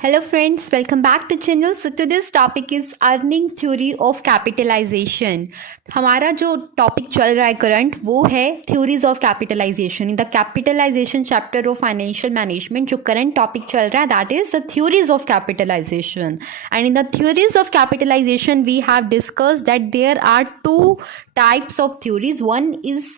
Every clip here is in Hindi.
Hello friends, welcome back to channel. So today's topic is earning theory of capitalization. हमारा जो टॉपिक चल रहा है करंट वो है theories of capitalization in the capitalization chapter of financial management. जो करंट टॉपिक चल रहा है that is the theories of capitalization. And in the theories of capitalization we have discussed that there are two types of theories. One is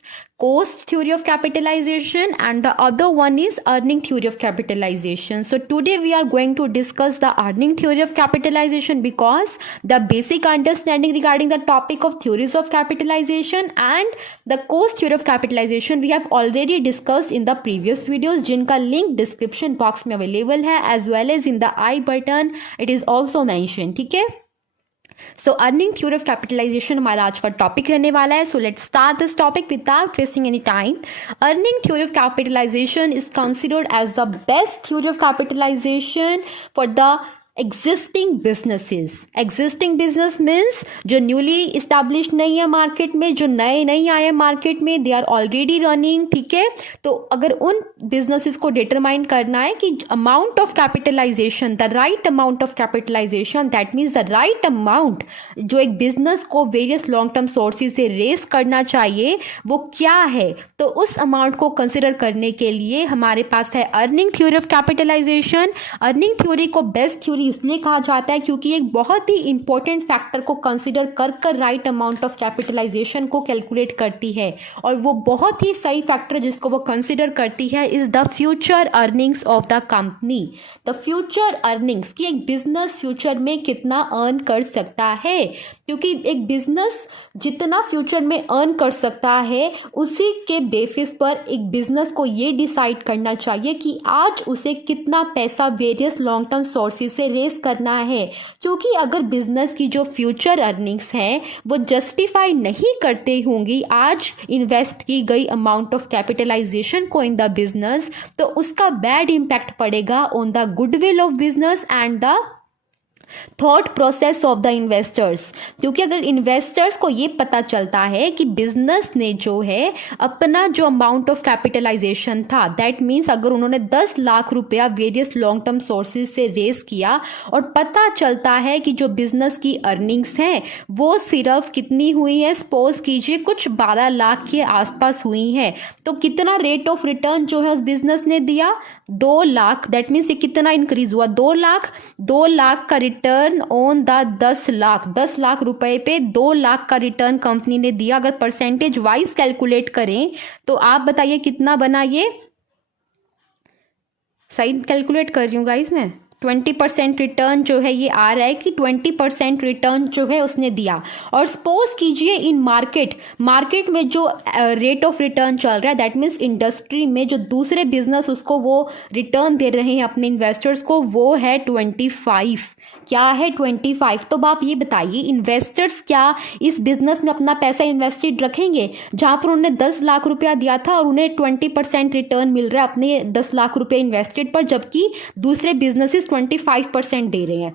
cost theory of capitalization and the other one is earning theory of capitalization. So today we are going to discuss the earning theory of capitalization because the basic understanding regarding the topic of theories of capitalization and the cost theory of capitalization we have already discussed in the previous videos जिनका link description box में available है as well as in the I button it is also mentioned. ठीक है. So earning theory of capitalization हमारा आज का टॉपिक रहने वाला है. So let's start this topic without wasting any time. Earning theory of capitalization is considered as the best theory of capitalization for the existing businesses. Existing business means जो न्यूली इस्टेब्लिश नहीं है मार्केट में, जो नए नहीं आए हैं मार्केट में, दे आर ऑलरेडी रनिंग. ठीक है. तो अगर उन बिजनेसेस को डिटरमाइन करना है कि amount of capitalization, the right amount of capitalization, that means the right amount जो एक बिजनेस को वेरियस लॉन्ग टर्म सोर्सेज से रेस करना चाहिए वो क्या है, तो उस अमाउंट को कंसिडर करने के लिए हमारे पास है earning theory of capitalization. Earning theory को बेस्ट थ्योरी इसलिए कहा जाता है क्योंकि एक बहुत ही इंपॉर्टेंट फैक्टर को कंसिडर कर राइट अमाउंट ऑफ कैपिटलाइजेशन को कैलकुलेट करती है और वो बहुत ही सही फैक्टर जिसको वो कंसिडर करती है is the future earnings of the company. The future earnings कि एक बिजनेस फ्यूचर में कितना अर्न कर सकता है, क्योंकि एक बिजनेस जितना फ्यूचर में अर्न कर सकता है उसी के बेसिस पर एक बिजनेस को ये डिसाइड करना चाहिए कि आज उसे कितना पैसा वेरियस लॉन्ग टर्म सोर्सेज से रेस करना है. क्योंकि अगर बिजनेस की जो फ्यूचर अर्निंग्स हैं वो जस्टिफाई नहीं करते होंगी आज इन्वेस्ट की गई अमाउंट ऑफ कैपिटलाइजेशन को इन द बिजनेस, तो उसका बैड इम्पैक्ट पड़ेगा on the goodwill of business and the thought process of the investors. क्योंकि अगर इन्वेस्टर्स को ये पता चलता है कि बिजनेस ने जो है अपना जो अमाउंट ऑफ कैपिटलाइजेशन था, दैट मीन्स अगर उन्होंने 10 लाख रुपया वेरियस लॉन्ग टर्म सोर्सेज से रेस किया और पता चलता है कि जो बिजनेस की अर्निंग्स हैं वो सिर्फ कितनी हुई है, सपोज कीजिए कुछ 12 लाख के आसपास हुई है, तो कितना रेट ऑफ रिटर्न जो है उस बिजनेस ने दिया 2 लाख. दैट मीन्स ये कितना इंक्रीज हुआ 2 लाख का रिटर्न ऑन द 10 लाख रुपए पे 2 लाख का रिटर्न कंपनी ने दिया. अगर परसेंटेज वाइज कैलकुलेट करें तो आप बताइए कितना बना. ये सही कैलकुलेट कर रही हूँ गाइज मैं. 20% रिटर्न जो है ये आ रहा है कि 20% रिटर्न जो है उसने दिया. और सपोज कीजिए इन मार्केट में जो रेट ऑफ रिटर्न चल रहा है दैट मीन्स इंडस्ट्री में जो दूसरे बिजनेस उसको वो रिटर्न दे रहे हैं अपने इन्वेस्टर्स को वो है 25. क्या है 25. तो आप ये बताइए इन्वेस्टर्स क्या इस बिजनेस में अपना पैसा इन्वेस्टेड रखेंगे जहां पर उन्होंने 10 लाख रुपया दिया था और उन्हें 20% रिटर्न मिल रहा है अपने 10 लाख रुपए इन्वेस्टेड पर, जबकि दूसरे बिजनेसेस 25% दे रहे हैं.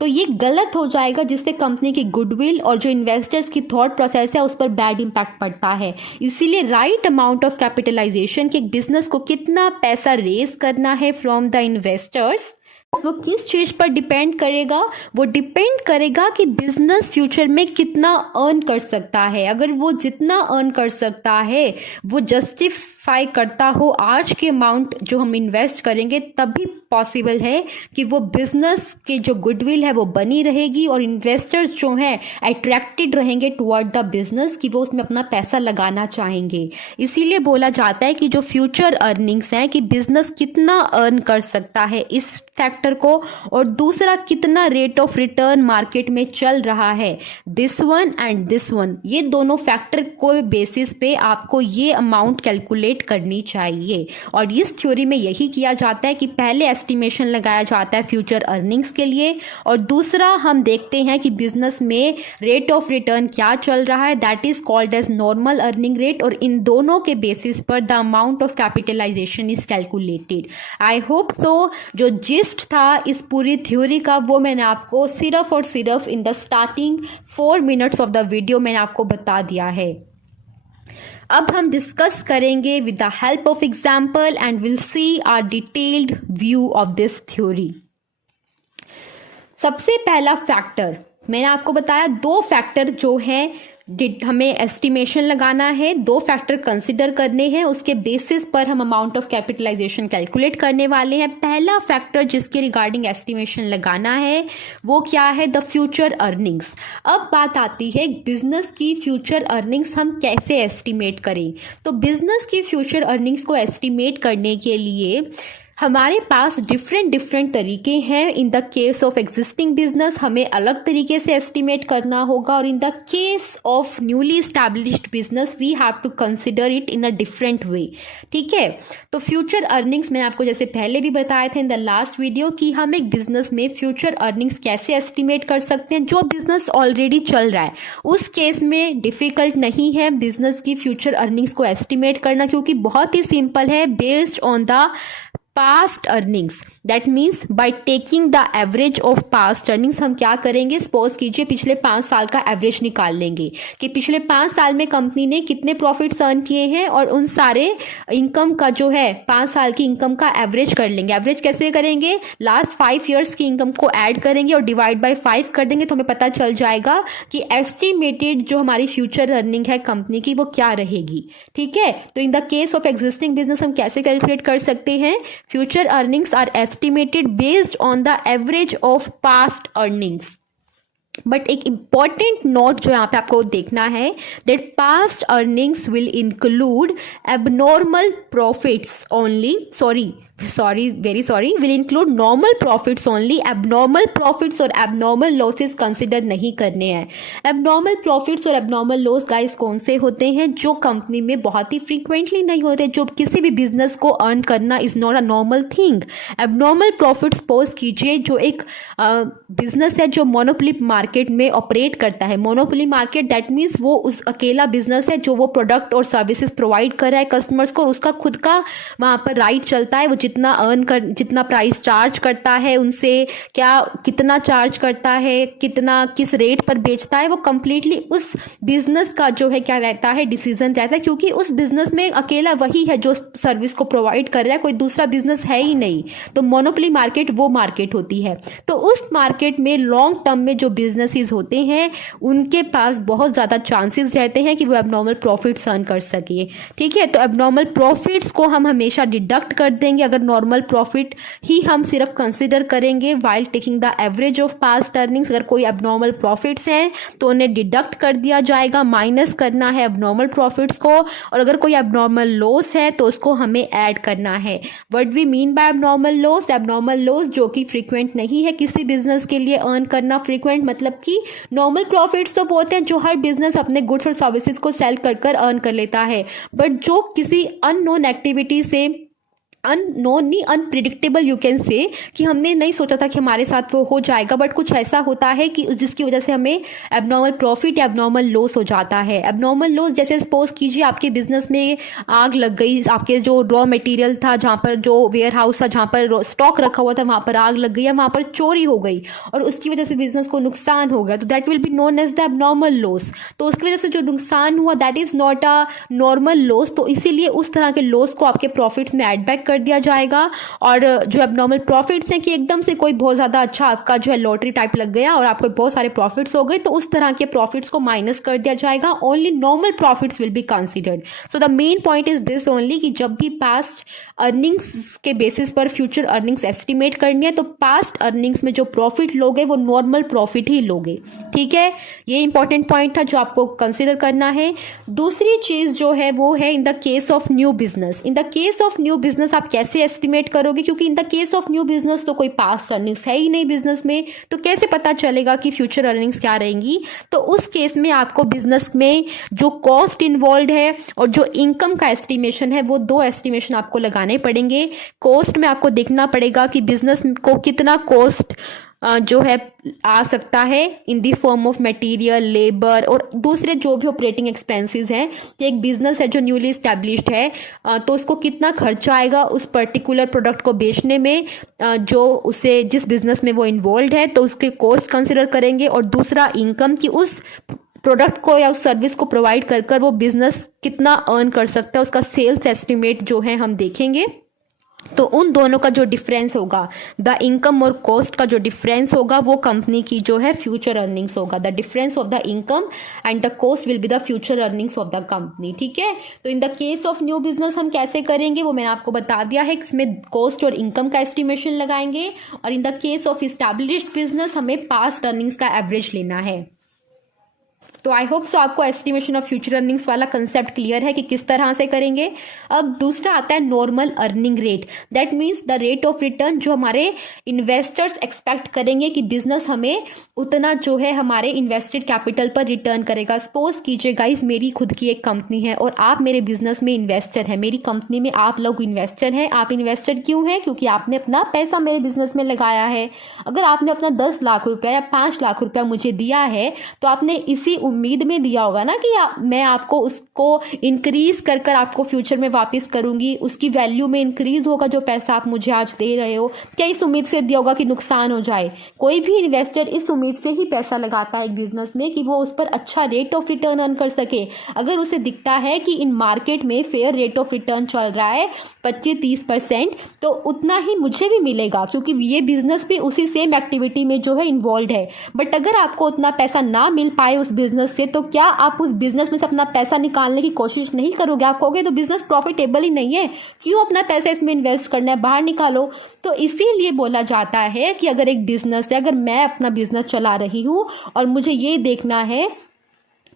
तो ये गलत हो जाएगा जिससे कंपनी की गुडविल और जो इन्वेस्टर्स की थॉट प्रोसेस है उस पर बैड इंपैक्ट पड़ता है. इसीलिए राइट अमाउंट ऑफ कैपिटलाइजेशन कि एक बिजनेस को कितना पैसा रेज करना है फ्रॉम द इन्वेस्टर्स वो किस चीज पर डिपेंड करेगा, वो डिपेंड करेगा कि बिजनेस फ्यूचर में कितना अर्न कर सकता है. अगर वो जितना अर्न कर सकता है वो जस्टिफाई करता हो आज के अमाउंट जो हम इन्वेस्ट करेंगे, तभी पॉसिबल है कि वो बिजनेस के जो गुडविल है वो बनी रहेगी और इन्वेस्टर्स जो हैं अट्रैक्टेड रहेंगे टुवर्ड द बिजनेस कि वो उसमें अपना पैसा लगाना चाहेंगे. इसीलिए बोला जाता है कि जो फ्यूचर अर्निंग्स हैं कि बिजनेस कितना अर्न कर सकता है इस फैक्टर को, और दूसरा कितना रेट ऑफ रिटर्न मार्केट में चल रहा है, this one and this one, ये दोनों फैक्टर को बेसिस पे आपको ये अमाउंट कैलकुलेट करनी चाहिए. और इस थ्योरी में यही किया जाता है कि पहले एस्टिमेशन लगाया जाता है फ्यूचर अर्निंग्स के लिए और दूसरा हम देखते हैं कि बिजनेस में रेट ऑफ रिटर्न क्या चल रहा है, that is called as normal earning rate, और इन दोनों के बेसिस पर the amount of capitalization is calculated. I hope so जो जिस्ट था इस पूरी थ्योरी का वो मैंने आपको सिर्फ और सिर्फ in the starting 4 minutes of the video मैंने आपको बता दिया है. अब हम डिस्कस करेंगे with the help of example and will see our detailed view of this theory. सबसे पहला फैक्टर मैंने आपको बताया, दो फैक्टर जो है हमें एस्टिमेशन लगाना है, दो फैक्टर कंसिडर करने हैं, उसके बेसिस पर हम अमाउंट ऑफ कैपिटलाइजेशन कैलकुलेट करने वाले हैं। पहला फैक्टर जिसके रिगार्डिंग एस्टिमेशन लगाना है वो क्या है, द फ्यूचर अर्निंग्स। अब बात आती है बिजनेस की फ्यूचर अर्निंग्स हम कैसे एस्टिमेट करें। तो बिजनेस की फ्यूचर अर्निंग्स को एस्टिमेट करने के लिए हमारे पास डिफरेंट तरीके हैं। In the case of existing business हमें अलग तरीके से एस्टिमेट करना होगा, और in the case of newly established business we have to consider it in a different way. ठीक है, तो फ्यूचर अर्निंग्स मैं आपको जैसे पहले भी बताया था इन द लास्ट वीडियो कि हम एक बिजनेस में फ्यूचर अर्निंग्स कैसे एस्टिमेट कर सकते हैं। जो बिजनेस ऑलरेडी चल रहा है उस केस में डिफिकल्ट नहीं है बिजनेस की फ्यूचर अर्निंग्स को एस्टिमेट करना, क्योंकि बहुत ही सिंपल है। Based on the past earnings, that means by taking the average of past earnings हम क्या करेंगे, सपोज कीजिए पिछले 5 साल का एवरेज निकाल लेंगे कि पिछले 5 साल में कंपनी ने कितने प्रॉफिट्स अर्न किए हैं, और उन सारे इनकम का जो है 5 साल की इनकम का एवरेज कर लेंगे। एवरेज कैसे करेंगे, लास्ट 5 ईयर्स की इनकम को ऐड करेंगे और डिवाइड बाय 5 कर देंगे, तो हमें पता चल जाएगा कि एस्टिमेटेड जो हमारी फ्यूचर अर्निंग है कंपनी की वो क्या रहेगी। ठीक है, तो इन the case of existing business हम कैसे कैलकुलेट कर सकते हैं, future earnings are estimated based on the average of past earnings। But एक इंपॉर्टेंट नोट जो यहाँ पे आपको देखना है, that past earnings will include abnormal profits only, very sorry, will include normal profits only. Abnormal profits और एबनॉर्मल लॉसेस कंसिडर नहीं करने हैं। एबनॉर्मल प्रॉफिट्स और एबनॉर्मल लॉस गाइस कौन से होते हैं, जो कंपनी में बहुत ही फ्रीक्वेंटली नहीं होते, जो किसी भी बिजनेस को अर्न करना is not a normal thing. Abnormal profit suppose कीजिए जो एक बिजनेस है जो मोनोपोली मार्केट में ऑपरेट करता है। मोनोपोली मार्केट दैट मीन्स वो उस अकेला बिजनेस है जो वो प्रोडक्ट और सर्विसेज प्रोवाइड कर रहा है कस्टमर्स को, और उसका खुद का वहां पर राइट चलता है, वो जितना प्राइस चार्ज करता है उनसे, कितना चार्ज करता है, किस रेट पर बेचता है, वो कंप्लीटली उस बिजनेस का जो है क्या रहता है, डिसीजन रहता है, क्योंकि उस बिजनेस में अकेला वही है जो सर्विस को प्रोवाइड कर रहा है, कोई दूसरा बिजनेस है ही नहीं। तो मोनोपोली मार्केट वो मार्केट होती है। तो उस मार्केट में लॉन्ग टर्म में जो बिजनेसेस होते हैं उनके पास बहुत ज्यादा चांसेस रहते हैं कि वो एबनॉर्मल प्रॉफिट्स अर्न कर सके। ठीक है, तो एबनॉर्मल प्रॉफिट्स को हम हमेशा डिडक्ट कर देंगे, अगर नॉर्मल प्रॉफिट ही हम सिर्फ कंसिडर करेंगे while taking the average of past earnings. अगर कोई एबनॉर्मल प्रॉफिट्स हैं तो उन्हें डिडक्ट कर दिया जाएगा, माइनस करना है एबनॉर्मल प्रॉफिट्स को, और अगर कोई एबनॉर्मल लॉस है तो उसको हमें ऐड करना है। What we mean by abnormal loss, abnormal loss जो कि फ्रीक्वेंट नहीं है किसी बिजनेस के लिए अर्न करना। फ्रीक्वेंट मतलब कि नॉर्मल प्रॉफिट्स तो होते हैं जो हर बिजनेस अपने गुड्स और सर्विसेज को सेल कर अर्न कर लेता है, बट जो किसी अननोन एक्टिविटी से, अननोन नहीं अनप्रिडिक्टेबल यू कैन से, कि हमने नहीं सोचा था कि हमारे साथ वो हो जाएगा, बट कुछ ऐसा होता है कि जिसकी वजह से हमें एबनॉर्मल प्रॉफिट या एबनॉर्मल लॉस हो जाता है। एबनॉर्मल लॉस जैसे सपोज कीजिए आपके बिजनेस में आग लग गई, आपके जो रॉ मटेरियल था, जहाँ पर जो वेयर हाउस था, जहाँ पर स्टॉक रखा हुआ था, वहाँ पर आग लग गई या वहाँ पर चोरी हो गई और उसकी वजह से बिजनेस को नुकसान हो गया, तो that will be known as the abnormal loss. तो उसकी वजह से जो नुकसान हुआ that is not a normal loss, तो इसीलिए उस तरह के लॉस को आपके प्रॉफिट्स में एड बैक कर दिया जाएगा। और जो एबनॉर्मल प्रॉफिट्स हैं कि एकदम से कोई बहुत ज्यादा अच्छा आपका जो है लॉटरी टाइप लग गया और आपको बहुत सारे प्रॉफिट्स हो गए, तो उस तरह के प्रॉफिट्स को माइनस कर दिया जाएगा। Only normal profits will be considered. So the main point is this only कि जब भी पास्ट अर्निंग्स के बेसिस पर फ्यूचर अर्निंग्स एस्टिमेट करनी है तो पास्ट अर्निंग्स में जो प्रॉफिट लोगे वो नॉर्मल प्रॉफिट ही लोगे। ठीक है, ये इंपॉर्टेंट पॉइंट था जो आपको कंसिडर करना है। दूसरी चीज जो है वो है इन the case of new business. In the case of new business आप कैसे एस्टिमेट करोगे, क्योंकि इन the case of new business तो कोई पास्ट अर्निंग्स है ही नहीं बिजनेस में, तो कैसे पता चलेगा कि फ्यूचर अर्निंग्स क्या रहेंगी। तो उस केस में आपको बिजनेस में जो कॉस्ट इन्वॉल्व है और जो इनकम का एस्टिमेशन है वो दो एस्टिमेशन आपको लगाने पड़ेंगे। कॉस्ट में आपको देखना पड़ेगा कि बिजनेस को कितना कॉस्ट जो है आ सकता है in the form of material, labour और दूसरे जो भी ऑपरेटिंग एक्सपेंसेस हैं। एक बिजनेस है जो न्यूली एस्टैब्लिश्ड है तो उसको कितना खर्चा आएगा उस पर्टिकुलर प्रोडक्ट को बेचने में, जो उसे जिस बिजनेस में वो इन्वॉल्व है, तो उसके कॉस्ट कंसिडर करेंगे। और दूसरा इनकम की उस प्रोडक्ट को या उस सर्विस को प्रोवाइड कर वो बिजनेस कितना अर्न कर सकता है, उसका सेल्स एस्टिमेट जो है हम देखेंगे। तो उन दोनों का जो डिफरेंस होगा, द इनकम और कॉस्ट का जो डिफरेंस होगा, वो कंपनी की जो है फ्यूचर अर्निंग्स होगा। The difference of the income and the cost will be the future earnings of the company. ठीक है, तो इन the case of new business हम कैसे करेंगे वो मैंने आपको बता दिया है। इसमें कॉस्ट और इनकम का एस्टिमेशन लगाएंगे, और in the case of established business हमें पास्ट अर्निंग्स का एवरेज लेना है। तो आई होप सो आपको एस्टिमेशन ऑफ फ्यूचर अर्निंग्स वाला कंसेप्ट क्लियर है कि किस तरह से करेंगे। अब दूसरा आता है normal earning rate. That means the rate of return जो हमारे इन्वेस्टर्स एक्सपेक्ट करेंगे कि बिजनेस हमें उतना जो है हमारे इन्वेस्टेड कैपिटल पर रिटर्न करेगा। सपोज कीजिए गाइस, मेरी खुद की एक कंपनी है और आप मेरे बिजनेस में इन्वेस्टर हैं, मेरी कंपनी में आप लोग इन्वेस्टर हैं। आप इन्वेस्टर क्यों हैं? क्योंकि आपने अपना पैसा मेरे बिजनेस में लगाया है। अगर आपने अपना 10 लाख रुपया या 5 लाख रुपया मुझे दिया है तो आपने इसी उम्मीद में दिया होगा ना कि मैं आपको उसको इंक्रीज कर कर आपको फ्यूचर में वापस करूंगी, उसकी वैल्यू में इंक्रीज होगा जो पैसा आप मुझे आज दे रहे हो। क्या इस उम्मीद से दिया होगा कि नुकसान हो जाए? कोई भी इन्वेस्टर इस उम्मीद से ही पैसा लगाता है एक बिजनेस में कि वो उस पर अच्छा रेट ऑफ रिटर्न अर्न कर सके। अगर उसे दिखता है कि इन मार्केट में फेयर रेट ऑफ रिटर्न चल रहा है 25-30%, तो उतना ही मुझे भी मिलेगा, क्योंकि ये बिजनेस भी उसी सेम एक्टिविटी में जो है इन्वॉल्व है। बट अगर आपको उतना पैसा ना मिल पाए उस बिजनेस से, तो क्या आप उस बिजनेस में से अपना पैसा निकालने की कोशिश नहीं करोगे? आप कहोगे तो बिजनेस प्रॉफिटेबल ही नहीं है, क्यों अपना पैसा इसमें इन्वेस्ट करना है, बाहर निकालो। तो इसीलिए बोला जाता है कि अगर एक बिजनेस है, अगर मैं अपना बिजनेस चला रही हूं और मुझे ये देखना है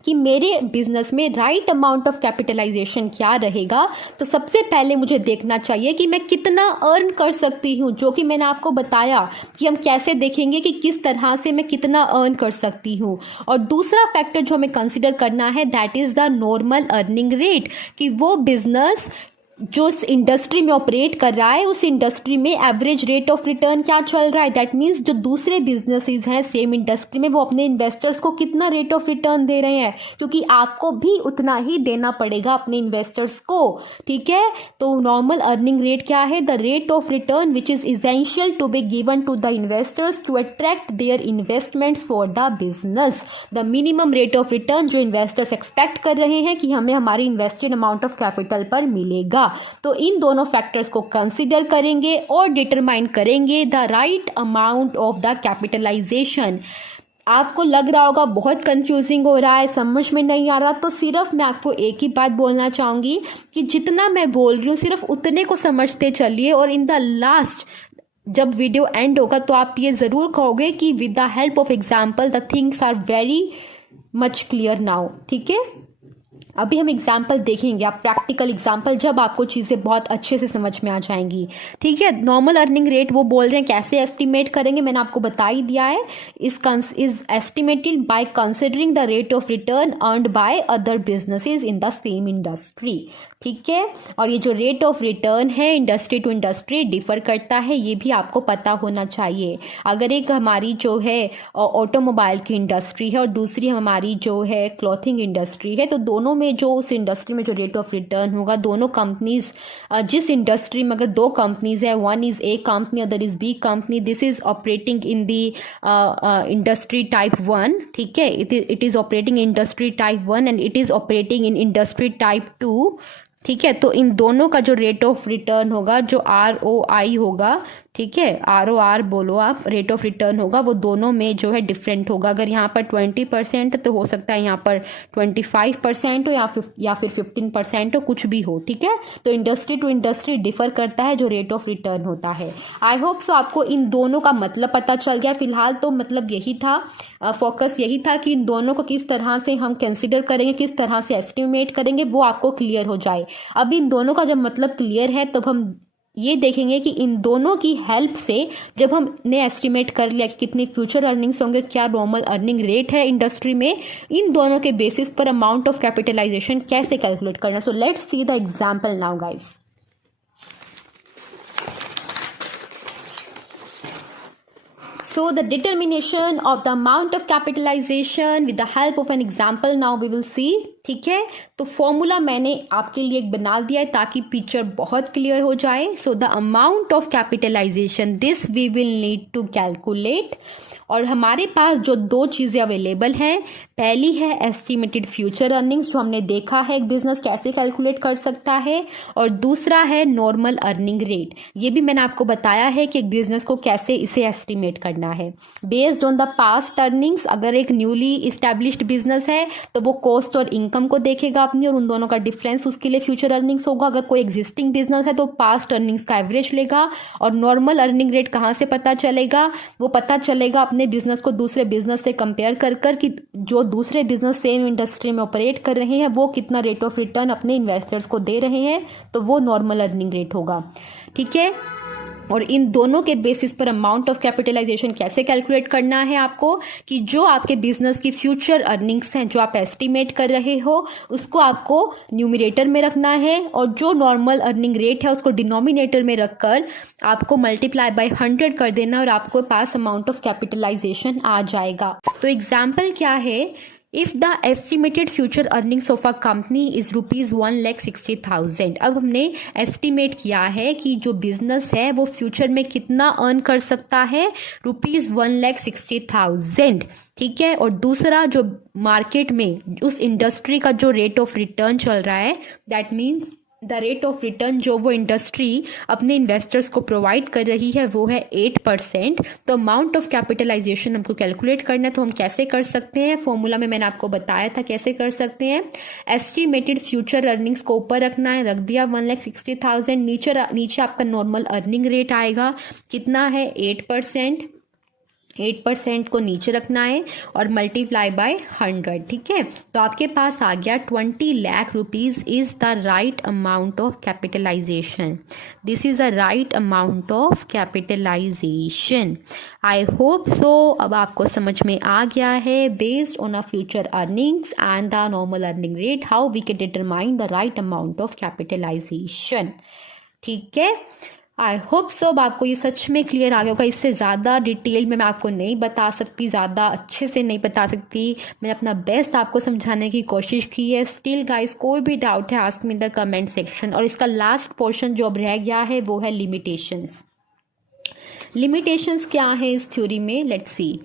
कि मेरे बिजनेस में राइट अमाउंट ऑफ कैपिटलाइजेशन क्या रहेगा, तो सबसे पहले मुझे देखना चाहिए कि मैं कितना अर्न कर सकती हूँ, जो कि मैंने आपको बताया कि हम कैसे देखेंगे कि किस तरह से मैं कितना अर्न कर सकती हूँ। और दूसरा फैक्टर जो हमें कंसिडर करना है, that is the normal earning rate, कि वो बिजनेस जो इस इंडस्ट्री में ऑपरेट कर रहा है उस इंडस्ट्री में एवरेज रेट ऑफ रिटर्न क्या चल रहा है। दैट मीन्स जो दूसरे बिजनेसेस हैं सेम इंडस्ट्री में, वो अपने इन्वेस्टर्स को कितना रेट ऑफ रिटर्न दे रहे हैं, क्योंकि आपको भी उतना ही देना पड़ेगा अपने इन्वेस्टर्स को। ठीक है, तो नॉर्मल अर्निंग रेट क्या है? The rate of return which is essential to be given to the investors to attract their investments for the business. The minimum rate of return जो इन्वेस्टर्स एक्सपेक्ट कर रहे हैं कि हमें हमारी इन्वेस्टेड अमाउंट ऑफ कैपिटल पर मिलेगा। तो इन दोनों फैक्टर्स को कंसीडर करेंगे और डिटरमाइन करेंगे the right amount of the capitalization. आपको लग रहा होगा बहुत कंफ्यूजिंग हो रहा है, समझ में नहीं आ रहा, तो सिर्फ मैं आपको एक ही बात बोलना चाहूंगी कि जितना मैं बोल रही हूँ सिर्फ उतने को समझते चलिए, और इन द लास्ट जब वीडियो एंड होगा तो आप ये जरूर कहोगे कि with the help of example the things are very much clear now. ठीक है, अभी हम एग्जाम्पल देखेंगे, आप प्रैक्टिकल एग्जाम्पल, जब आपको चीज़ें बहुत अच्छे से समझ में आ जाएंगी। ठीक है, नॉर्मल अर्निंग रेट वो बोल रहे हैं कैसे एस्टिमेट करेंगे, मैंने आपको बता ही दिया है। Is estimated by considering the rate of return earned by other businesses in the same industry. ठीक है, और ये जो रेट ऑफ रिटर्न है इंडस्ट्री टू इंडस्ट्री डिफर करता है, ये भी आपको पता होना चाहिए। अगर एक हमारी जो है ऑटोमोबाइल की इंडस्ट्री है और दूसरी हमारी जो है क्लॉथिंग इंडस्ट्री है, तो दोनों में जो उस इंडस्ट्री में जो रेट ऑफ रिटर्न होगा, दोनों कंपनीज जिस इंडस्ट्री में अगर दो कंपनीज है, one is A company other is B company, this is operating in the industry type 1। ठीक है, it is operating industry type 1 and it is operating in industry type 2। ठीक है, तो इन दोनों का जो रेट ऑफ रिटर्न होगा, जो ROI होगा, ठीक है, ROR बोलो आप, रेट ऑफ रिटर्न होगा, वो दोनों में जो है डिफरेंट होगा। अगर यहाँ पर 20% तो हो सकता है यहाँ पर 25% हो या फिर 15% हो, कुछ भी हो। ठीक है, तो इंडस्ट्री टू इंडस्ट्री डिफर करता है जो रेट ऑफ रिटर्न होता है। आई होप सो आपको इन दोनों का मतलब पता चल गया। फिलहाल तो मतलब यही था, फोकस यही था कि इन दोनों को किस तरह से हम कंसिडर करेंगे, किस तरह से एस्टिमेट करेंगे, वो आपको क्लियर हो जाए। अब इन दोनों का जब मतलब क्लियर है तब हम ये देखेंगे कि इन दोनों की हेल्प से जब हमने एस्टिमेट कर लिया कि कितनी फ्यूचर अर्निंग्स होंगे, क्या नॉर्मल अर्निंग रेट है इंडस्ट्री में, इन दोनों के बेसिस पर अमाउंट ऑफ कैपिटलाइजेशन कैसे कैलकुलेट करना। So let's see the example now guys. So the determination of the amount of capitalization with the help of an example now we will see. ठीक है, तो फॉर्मूला मैंने आपके लिए एक बना दिया है ताकि पिक्चर बहुत क्लियर हो जाए. So the amount of capitalization this we will need to calculate. और हमारे पास जो दो चीज़ें अवेलेबल हैं, पहली है एस्टिमेटेड फ्यूचर अर्निंग्स, जो हमने देखा है एक बिजनेस कैसे कैलकुलेट कर सकता है, और दूसरा है नॉर्मल अर्निंग रेट. ये भी मैंने आपको बताया है कि एक बिजनेस को कैसे इसे एस्टिमेट करना है based on the past earnings. अगर एक न्यूली इस्टेब्लिश्ड बिजनेस है तो वो कॉस्ट और इनकम को देखेगा अपनी, और उन दोनों का डिफरेंस उसके लिए फ्यूचर अर्निंग्स होगा. अगर कोई एग्जिस्टिंग बिजनेस है तो पास्ट अर्निंग्स का एवरेज लेगा. और नॉर्मल अर्निंग रेट कहाँ से पता चलेगा? वो पता चलेगा अपने बिजनेस को दूसरे बिजनेस से कंपेयर कर कि जो दूसरे बिजनेस सेम इंडस्ट्री में ऑपरेट कर रहे हैं वो कितना रेट ऑफ रिटर्न अपने इन्वेस्टर्स को दे रहे हैं, तो वो नॉर्मल अर्निंग रेट होगा. ठीक है, और इन दोनों के बेसिस पर अमाउंट ऑफ कैपिटलाइजेशन कैसे कैलकुलेट करना है आपको, कि जो आपके बिजनेस की फ्यूचर अर्निंग्स हैं जो आप एस्टिमेट कर रहे हो उसको आपको न्यूमरेटर में रखना है, और जो नॉर्मल अर्निंग रेट है उसको डिनोमिनेटर में रखकर आपको मल्टीप्लाई बाय 100 कर देना और आपको पास अमाउंट ऑफ कैपिटलाइजेशन आ जाएगा. तो एग्जाम्पल क्या है, if the estimated future earnings of a company is ₹1,60,000. अब हमने एस्टिमेट किया है कि जो बिजनेस है वो फ्यूचर में कितना अर्न कर सकता है, ₹1,60,000. ठीक है, और दूसरा जो मार्केट में उस इंडस्ट्री का जो रेट ऑफ रिटर्न चल रहा है, that means the rate of return जो वो इंडस्ट्री अपने इन्वेस्टर्स को प्रोवाइड कर रही है वो है 8%. तो अमाउंट ऑफ कैपिटलाइजेशन हमको कैलकुलेट करना है, तो हम कैसे कर सकते हैं? फॉर्मूला में मैंने आपको बताया था कैसे कर सकते हैं. एस्टिमेटेड फ्यूचर अर्निंग्स को ऊपर रखना है, रख दिया 1,60,000. नीचे आपका नॉर्मल अर्निंग रेट आएगा, कितना है? 8%. 8% को नीचे रखना है और मल्टीप्लाई बाय 100. ठीक है, तो आपके पास आ गया 20 lakh rupees is the right amount of capitalization. This is a right amount of capitalization. I hope so अब आपको समझ में आ गया है based on a future earnings and the normal earning rate how we can determine the right amount of capitalization. ठीक है, आई होप सो अब आपको ये सच में क्लियर आ गया होगा. इससे ज़्यादा डिटेल में मैं आपको नहीं बता सकती, ज़्यादा अच्छे से नहीं बता सकती. मैंने अपना बेस्ट आपको समझाने की कोशिश की है. स्टिल गाइस कोई भी डाउट है ask me in the comment section. और इसका लास्ट पोर्शन जो अब रह गया है वो है लिमिटेशंस. लिमिटेशंस क्या है इस थ्योरी में? Let's see.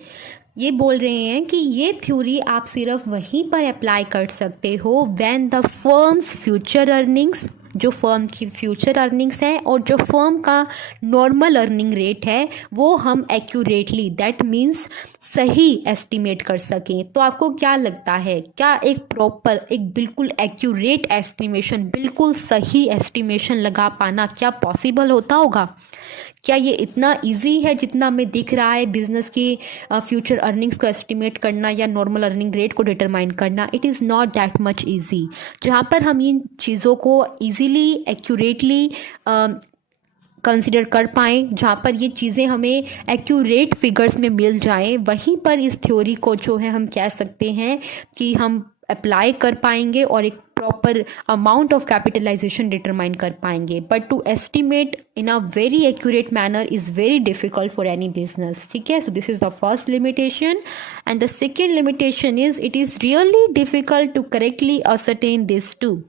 ये बोल रहे हैं कि ये थ्योरी आप सिर्फ वहीं पर अप्लाई कर सकते हो when the firms future earnings, जो फर्म की फ्यूचर अर्निंग्स है और जो फर्म का नॉर्मल अर्निंग रेट है वो हम एक्यूरेटली, दैट मीन्स सही एस्टिमेट कर सकें. तो आपको क्या लगता है, क्या एक प्रॉपर, एक बिल्कुल एक्यूरेट एस्टिमेशन, बिल्कुल सही एस्टिमेशन लगा पाना क्या पॉसिबल होता होगा? क्या ये इतना इजी है जितना हमें दिख रहा है बिजनेस की फ्यूचर अर्निंग्स को एस्टिमेट करना या नॉर्मल अर्निंग रेट को डिटरमाइन करना? It is not that much easy. जहाँ पर हम इन चीज़ों को इजीली, एक्यूरेटली कंसिडर कर पाएँ, जहाँ पर ये चीज़ें हमें एक्यूरेट फिगर्स में मिल जाएं, वहीं पर इस थ्योरी को जो है हम कह सकते हैं कि हम अप्लाई कर पाएंगे और एक proper amount of capitalization determine कर पाएंगे. But to estimate in a very accurate manner is very difficult for any business. ठीक है, so this is the first limitation. And the second limitation is it is really difficult to correctly ascertain this two.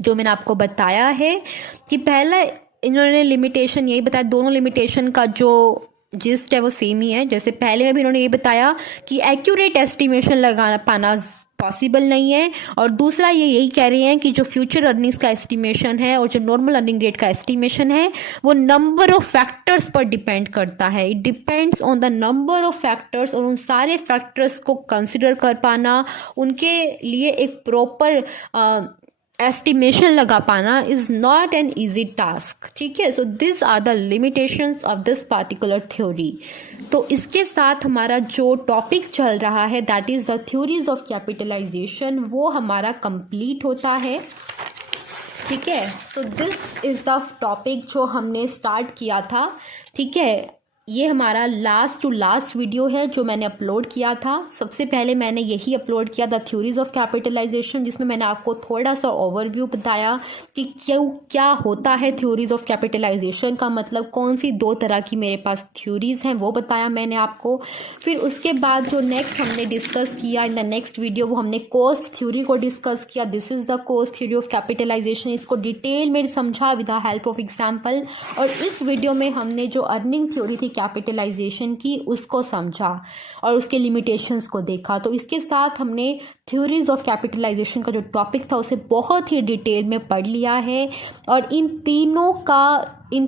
जो मैंने आपको बताया है कि पहला इन्होंने लिमिटेशन यही बताया, दोनों लिमिटेशन का जो जिस्ट है वो सेम ही है. जैसे पहले में भी इन्होंने ये बताया कि एक्यूरेट एस्टिमेशन लगा पाना पॉसिबल नहीं है, और दूसरा ये यही कह रहे हैं कि जो फ्यूचर अर्निंग्स का एस्टिमेशन है और जो नॉर्मल अर्निंग रेट का एस्टिमेशन है वो नंबर ऑफ फैक्टर्स पर डिपेंड करता है. It depends on the number of factors, और उन सारे फैक्टर्स को कंसिडर कर पाना, उनके लिए एक प्रॉपर एस्टिमेशन लगा पाना is not an easy task. ठीक है, so this are the limitations of this particular theory. तो इसके साथ हमारा जो टॉपिक चल रहा है that is the theories of capitalization, वो हमारा कंप्लीट होता है. ठीक है, so this is the topic जो हमने स्टार्ट किया था. ठीक है, ये हमारा लास्ट टू लास्ट वीडियो है जो मैंने अपलोड किया था। सबसे पहले मैंने यही अपलोड किया द थ्योरीज ऑफ कैपिटलाइजेशन, जिसमें मैंने आपको थोड़ा सा ओवरव्यू बताया कि क्या होता है थ्योरीज ऑफ कैपिटलाइजेशन का, मतलब कौन सी दो तरह की मेरे पास थ्योरीज हैं वो बताया मैंने आपको। फिर उसके बाद जो नेक्स्ट हमने डिस्कस किया इन द नेक्स्ट वीडियो, वो हमने कॉस्ट थ्योरी को डिस्कस किया। This is the cost theory of capitalization, इसको डिटेल में समझा with the help of example. और इस वीडियो में हमने जो अर्निंग थ्योरी थी कैपिटलाइजेशन की उसको समझा और उसके लिमिटेशंस को देखा। तो इसके साथ हमने थ्योरीज ऑफ कैपिटलाइजेशन का जो टॉपिक था उसे बहुत ही डिटेल में पढ़ लिया है। और इन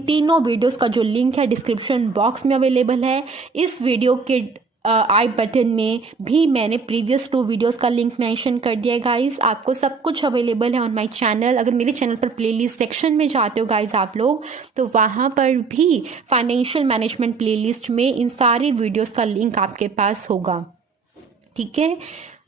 तीनों वीडियोस का जो लिंक है डिस्क्रिप्शन बॉक्स में अवेलेबल है। इस वीडियो के आई बटन में भी मैंने प्रीवियस 2 वीडियोस का लिंक मेंशन कर दिया है गाइस। आपको सब कुछ अवेलेबल है ऑन माय चैनल। अगर मेरे चैनल पर प्लेलिस्ट सेक्शन में जाते हो गाइस आप लोग, तो वहाँ पर भी फाइनेंशियल मैनेजमेंट प्लेलिस्ट में इन सारी वीडियोस का लिंक आपके पास होगा। ठीक है,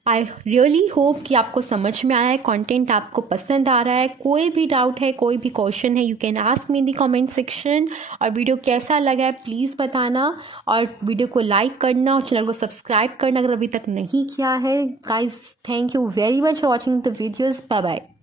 आई रियली होप कि आपको समझ में आया है, कंटेंट आपको पसंद आ रहा है। कोई भी डाउट है, कोई भी क्वेश्चन है, you can ask me in the comment section. और वीडियो कैसा लगा है प्लीज़ बताना, और वीडियो को लाइक करना और चैनल को सब्सक्राइब करना अगर अभी तक नहीं किया है। Guys thank you very much for watching the videos. Bye bye.